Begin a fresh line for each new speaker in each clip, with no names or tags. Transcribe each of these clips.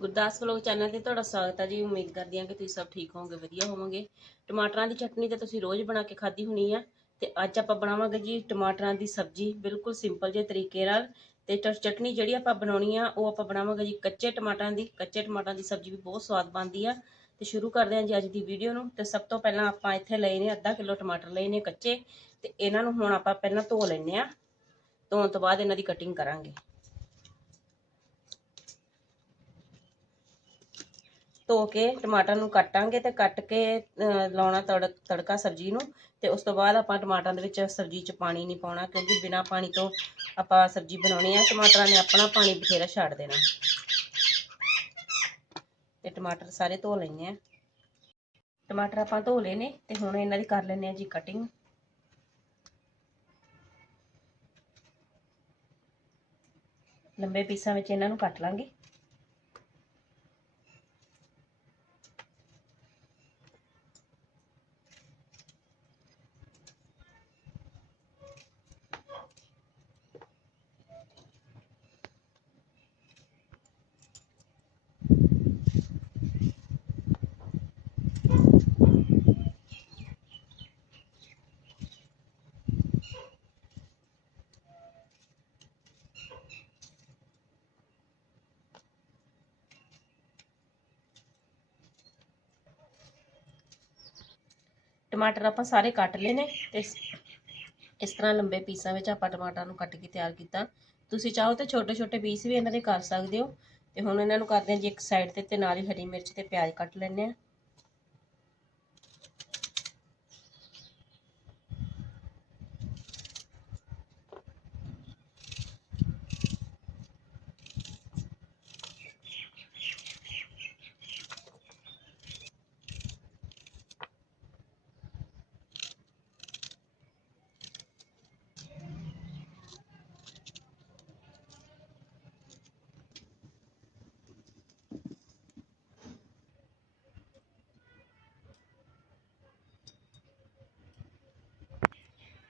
Gurdas vlog channel ਤੇ ਤੁਹਾਡਾ ਸਵਾਗਤ ਹੈ ਜੀ। ਉਮੀਦ ਕਰਦੀ ਹਾਂ ਕਿ ਤੁਸੀਂ ਸਭ ਠੀਕ ਹੋਵੋਗੇ, ਵਧੀਆ ਹੋਵੋਗੇ। ਟਮਾਟਰਾਂ ਦੀ ਚਟਨੀ ਤਾਂ ਤੁਸੀਂ ਰੋਜ਼ ਬਣਾ ਕੇ ਖਾਧੀ ਹੋਣੀ ਆ। ਤੇ ਅੱਜ ਆਪਾਂ ਬਣਾਵਾਂਗੇ ਜੀ ਟਮਾਟਰਾਂ ਦੀ ਸਬਜ਼ੀ, ਬਿਲਕੁਲ ਸਿੰਪਲ ਜਿਹੇ ਤਰੀਕੇ ਨਾਲ। ਤੇ ਚਟਨੀ ਜਿਹੜੀ ਆਪਾਂ ਬਣਾਉਣੀ ਆ, ਉਹ ਆਪਾਂ ਬਣਾਵਾਂਗੇ ਜੀ ਕੱਚੇ ਟਮਾਟਰਾਂ ਦੀ। ਕੱਚੇ ਟਮਾਟਰਾਂ ਦੀ ਸਬਜ਼ੀ ਵੀ ਬਹੁਤ ਸਵਾਦ ਬਣਦੀ ਆ। ਤੇ ਸ਼ੁਰੂ ਕਰਦੇ ਹਾਂ ਜੀ ਅੱਜ ਦੀ ਵੀਡੀਓ ਨੂੰ। ਤੇ ਸਭ ਤੋਂ ਪਹਿਲਾਂ ਆਪਾਂ ਇੱਥੇ ਲਏ ਨੇ ਅੱਧਾ ਕਿਲੋ ਟਮਾਟਰ, ਲਏ ਨੇ ਕੱਚੇ। ਤੇ ਇਹਨਾਂ ਨੂੰ ਹੁਣ ਆਪਾਂ ਪਹਿਲਾਂ ਧੋ ਲੈਣੇ ਆ ਧੋਣ ਤੋਂ ਬਾਅਦ ਇਹਨਾਂ ਦੀ ਕਟਿੰਗ ਕਰਾਂਗੇ। ਧੋ ਕੇ ਟਮਾਟਰ ਨੂੰ ਕੱਟਾਂਗੇ ਤੇ ਕੱਟ ਕੇ ਲਾਉਣਾ ਤੜਕ ਤੜਕਾ ਸਬਜ਼ੀ ਨੂੰ ਤੇ ਉਸ ਤੋਂ ਬਾਅਦ ਆਪਾਂ ਟਮਾਟਰਾਂ ਦੇ ਵਿੱਚ ਸਬਜ਼ੀ 'ਚ ਪਾਣੀ ਨਹੀਂ ਪਾਉਣਾ ਕਿਉਂਕਿ ਬਿਨਾ ਪਾਣੀ ਤੋਂ ਆਪਾਂ ਸਬਜ਼ੀ ਬਣਾਉਣੀ ਆ, ਟਮਾਟਰਾਂ ਨੇ ਆਪਣਾ ਪਾਣੀ ਬਥੇਰਾ ਛੱਡ ਦੇਣਾ। ਤੇ ਟਮਾਟਰ ਸਾਰੇ ਧੋ ਲੈਣੇ ਆ। ਟਮਾਟਰ ਆਪਾਂ ਧੋ ਲਏ ਨੇ ਤੇ ਹੁਣ ਇਹਨਾਂ ਦੀ ਕਰ ਲੈਣੇ ਆ ਜੀ ਕਟਿੰਗ ਲੰਬੇ ਪੀਸਾਂ ਵਿੱਚ ਇਹਨਾਂ ਨੂੰ ਕੱਟ ਲਾਂਗੇ। ਟਮਾਟਰ ਆਪਾਂ ਸਾਰੇ ਕੱਟ ਲਏ ਨੇ ਤੇ ਇਸ- ਤਰ੍ਹਾਂ ਲੰਬੇ ਪੀਸਾਂ ਵਿੱਚ ਆਪਾਂ ਟਮਾਟਰ ਨੂੰ ਕੱਟ ਕੇ ਤਿਆਰ ਕੀਤਾ। ਤੁਸੀਂ ਚਾਹੋ ਤੇ ਛੋਟੇ ਛੋਟੇ ਪੀਸ ਵੀ ਇਹਨਾਂ ਦੇ ਕਰ ਸਕਦੇ ਹੋ। ਤੇ ਹੁਣ ਇਹਨਾਂ ਨੂੰ ਕਰਦੇ ਹਾਂ ਜੀ ਇੱਕ ਸਾਈਡ ਤੇ ਤੇ ਨਾਲ ਹੀ ਹਰੀ ਮਿਰਚ ਤੇ ਪਿਆਜ਼ ਕੱਟ ਲੈਣੇ ਆ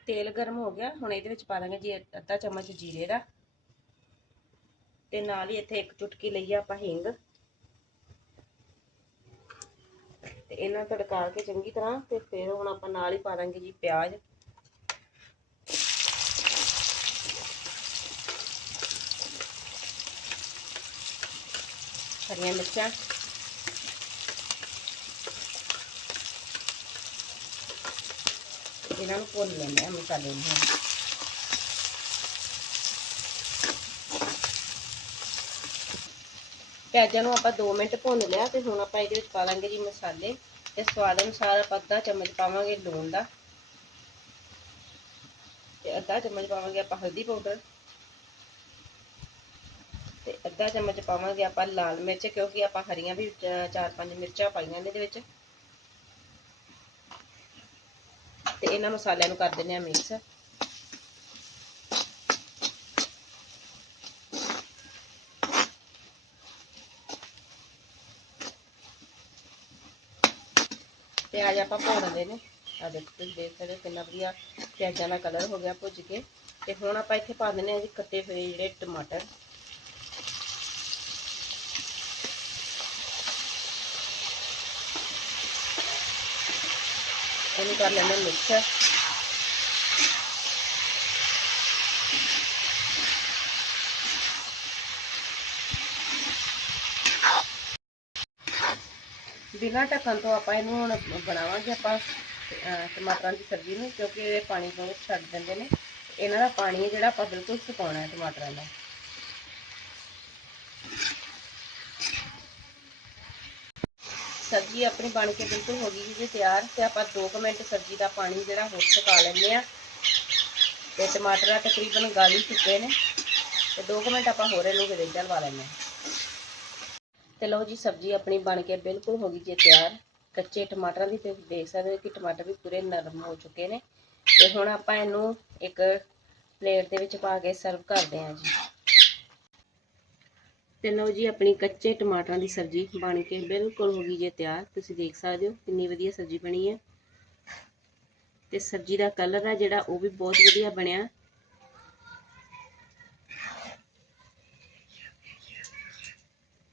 ਤੇਲ ਗਰਮ ਹੋ ਗਿਆ, ਹੁਣ ਇਹਦੇ ਵਿੱਚ ਪਾ ਦਾਂਗੇ ਜੀ ਅੱਧਾ ਚਮਚ ਜੀਰੇ ਦਾ। ਤੇ ਨਾਲ ਹੀ ਇੱਥੇ ਇੱਕ ਚੁਟਕੀ ਲਈ ਆਪਾਂ ਹਿੰਗ। ਤੇ ਇਹਨਾਂ ਤੜਕਾ ਕੇ ਚੰਗੀ ਤਰ੍ਹਾਂ ਤੇ ਫਿਰ ਹੁਣ ਆਪਾਂ ਨਾਲ ਹੀ ਪਾ ਦਾਂਗੇ ਜੀ ਪਿਆਜ਼। ਹਰੀਆਂ ਮਿਰਚਾਂ। ਇਹਨਾਂ ਨੂੰ ਭੁੰਨ ਲੈਂਦੇ ਆ ਮਸਾਲੇ ਨੂੰ ਪਿਆਜ਼ਾਂ ਨੂੰ ਆਪਾਂ 2 ਮਿੰਟ ਭੁੰਨ ਲਿਆ ਤੇ ਹੁਣ ਆਪਾਂ ਇਹਦੇ ਵਿੱਚ ਪਾ ਦਾਂਗੇ ਜੀ ਮਸਾਲੇ ਤੇ ਸਵਾਦ ਅਨੁਸਾਰ ਆਪਾਂ ਅੱਧਾ ਚਮਚ ਪਾਵਾਂਗੇ ਲੂਣ ਦਾ ਤੇ ਅੱਧਾ ਚਮਚ ਪਾਵਾਂਗੇ ਆਪਾਂ ਹਲਦੀ ਪਾਊਡਰ ਤੇ ਅੱਧਾ ਚਮਚ ਪਾਵਾਂਗੇ ਆਪਾਂ ਲਾਲ ਮਿਰਚ ਕਿਉਂਕਿ ਆਪਾਂ ਹਰੀਆਂ ਵੀ ਚਾਰ ਪੰਜ ਮਿਰਚਾਂ ਪਾਈਆਂ ਨੇ ਇਹਦੇ ਵਿੱਚ। ਤੇ ਇਹਨਾਂ ਮਸਾਲਿਆਂ ਨੂੰ ਕਰ ਦਿੰਦੇ ਆ ਮਿਕਸ ਪਿਆਜ਼ ਆਪਾਂ ਭੁੰਨਦੇ ਨੇ। ਆ ਦੇਖੋ, ਤੁਸੀਂ ਦੇਖ ਸਕਦੇ ਕਿੰਨਾ ਵਧੀਆ ਪਿਆਜ਼ਾਂ ਦਾ ਕਲਰ ਹੋ ਗਿਆ ਭੁੱਜ ਕੇ। ਤੇ ਹੁਣ ਆਪਾਂ ਇੱਥੇ ਪਾ ਦਿੰਦੇ ਆ ਜੀ ਕੱਟੇ ਹੋਏ ਜਿਹੜੇ ਟਮਾਟਰ। ਇਹਨੂੰ ਕਰ ਲੈਣਾ ਮਿਕਸ ਬਿਨਾਂ ਢੱਕਣ ਤੋਂ ਆਪਾਂ ਇਹਨੂੰ ਹੁਣ ਬਣਾਵਾਂਗੇ ਆਪਾਂ ਟਮਾਟਰਾਂ ਦੀ ਸਬਜ਼ੀ ਨੂੰ, ਕਿਉਂਕਿ ਇਹ ਪਾਣੀ ਬਹੁਤ ਛੱਡ ਦਿੰਦੇ ਨੇ। ਇਹਨਾਂ ਦਾ ਪਾਣੀ ਜਿਹੜਾ ਆਪਾਂ ਬਿਲਕੁਲ ਸੁਕਾਉਣਾ ਹੈ ਟਮਾਟਰਾਂ ਦਾ। ਸਬਜ਼ੀ ਆਪਣੀ ਬਣ ਕੇ ਬਿਲਕੁਲ ਹੋ ਗਈ ਜੀ ਤਿਆਰ ਤੇ ਆਪਾਂ 2 ਮਿੰਟ ਸਬਜ਼ੀ ਦਾ ਪਾਣੀ ਜਿਹੜਾ ਹੋਰ ਸੁਕਾ ਲੈਂਦੇ ਆ ਤੇ ਟਮਾਟਰ ਤਕਰੀਬਨ ਗਲ ਚੁੱਕੇ ਨੇ ਤੇ 2 ਮਿੰਟ ਆਪਾਂ ਹੋਰ ਇਹਨੂੰ ਗਰੇਜਾ ਲਵਾ ਲੈਂਦੇ ਆ ਤੇ ਲਓ ਜੀ ਸਬਜ਼ੀ ਆਪਣੀ ਬਣ ਕੇ ਬਿਲਕੁਲ ਹੋ ਗਈ ਜੀ ਤਿਆਰ। ਕੱਚੇ ਟਮਾਟਰਾਂ ਦੀ ਤੇ ਦੇਖ ਸਕਦੇ ਹੋ ਕਿ ਟਮਾਟਰ ਵੀ ਪੂਰੇ ਨਰਮ ਹੋ ਚੁੱਕੇ ਨੇ। ਤੇ ਹੁਣ ਆਪਾਂ ਇਹਨੂੰ ਇੱਕ ਪਲੇਟ ਦੇ ਵਿੱਚ ਪਾ ਕੇ ਸਰਵ ਕਰਦੇ ਹਾਂ ਜੀ। ਤੇ ਲਓ ਜੀ, ਆਪਣੀ ਕੱਚੇ ਟਮਾਟਰਾਂ ਦੀ ਸਬਜ਼ੀ ਬਣ ਕੇ ਬਿਲਕੁਲ ਹੋ ਗਈ ਜੇ ਤਿਆਰ। ਤੁਸੀਂ ਦੇਖ ਸਕਦੇ ਹੋ ਕਿੰਨੀ ਵਧੀਆ ਸਬਜ਼ੀ ਬਣੀ ਹੈ। ਤੇ ਸਬਜ਼ੀ ਦਾ ਕਲਰ ਹੈ ਜਿਹੜਾ, ਉਹ ਵੀ ਬਹੁਤ ਵਧੀਆ ਬਣਿਆ।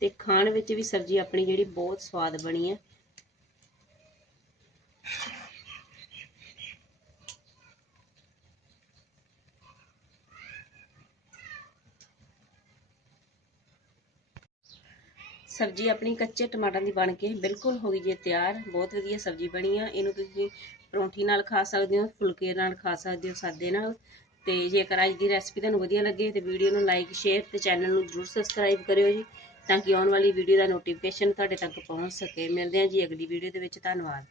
ਤੇ ਖਾਣ ਵਿੱਚ ਵੀ ਸਬਜ਼ੀ ਆਪਣੀ ਜਿਹੜੀ ਬਹੁਤ ਸਵਾਦ ਬਣੀ ਹੈ। ਸਬਜ਼ੀ ਆਪਣੀ ਕੱਚੇ ਟਮਾਟਰਾਂ ਦੀ ਬਣ ਕੇ ਬਿਲਕੁਲ ਹੋ ਗਈ ਜੇ ਤਿਆਰ, ਬਹੁਤ ਵਧੀਆ ਸਬਜ਼ੀ ਬਣੀ ਆ। ਇਹਨੂੰ ਤੁਸੀਂ ਪਰੌਂਠੀ ਨਾਲ ਖਾ ਸਕਦੇ ਹੋ, ਫੁਲਕੇ ਨਾਲ ਖਾ ਸਕਦੇ ਹੋ, ਸਾਦੇ ਨਾਲ। ਤੇ ਜੇਕਰ ਅੱਜ ਦੀ ਰੈਸਪੀ ਤੁਹਾਨੂੰ ਵਧੀਆ ਲੱਗੇ ਤੇ ਵੀਡੀਓ ਨੂੰ ਲਾਈਕ ਸ਼ੇਅਰ ਤੇ ਚੈਨਲ ਨੂੰ ਜਰੂਰ ਸਬਸਕ੍ਰਾਈਬ ਕਰਿਓ ਜੀ, ਤਾਂ ਕਿ ਆਉਣ ਵਾਲੀ ਵੀਡੀਓ ਦਾ ਨੋਟੀਫਿਕੇਸ਼ਨ ਤੁਹਾਡੇ ਤੱਕ ਪਹੁੰਚ ਸਕੇ। ਮਿਲਦੇ ਹਾਂ ਜੀ ਅਗਲੀ ਵੀਡੀਓ ਦੇ ਵਿੱਚ। ਧੰਨਵਾਦ।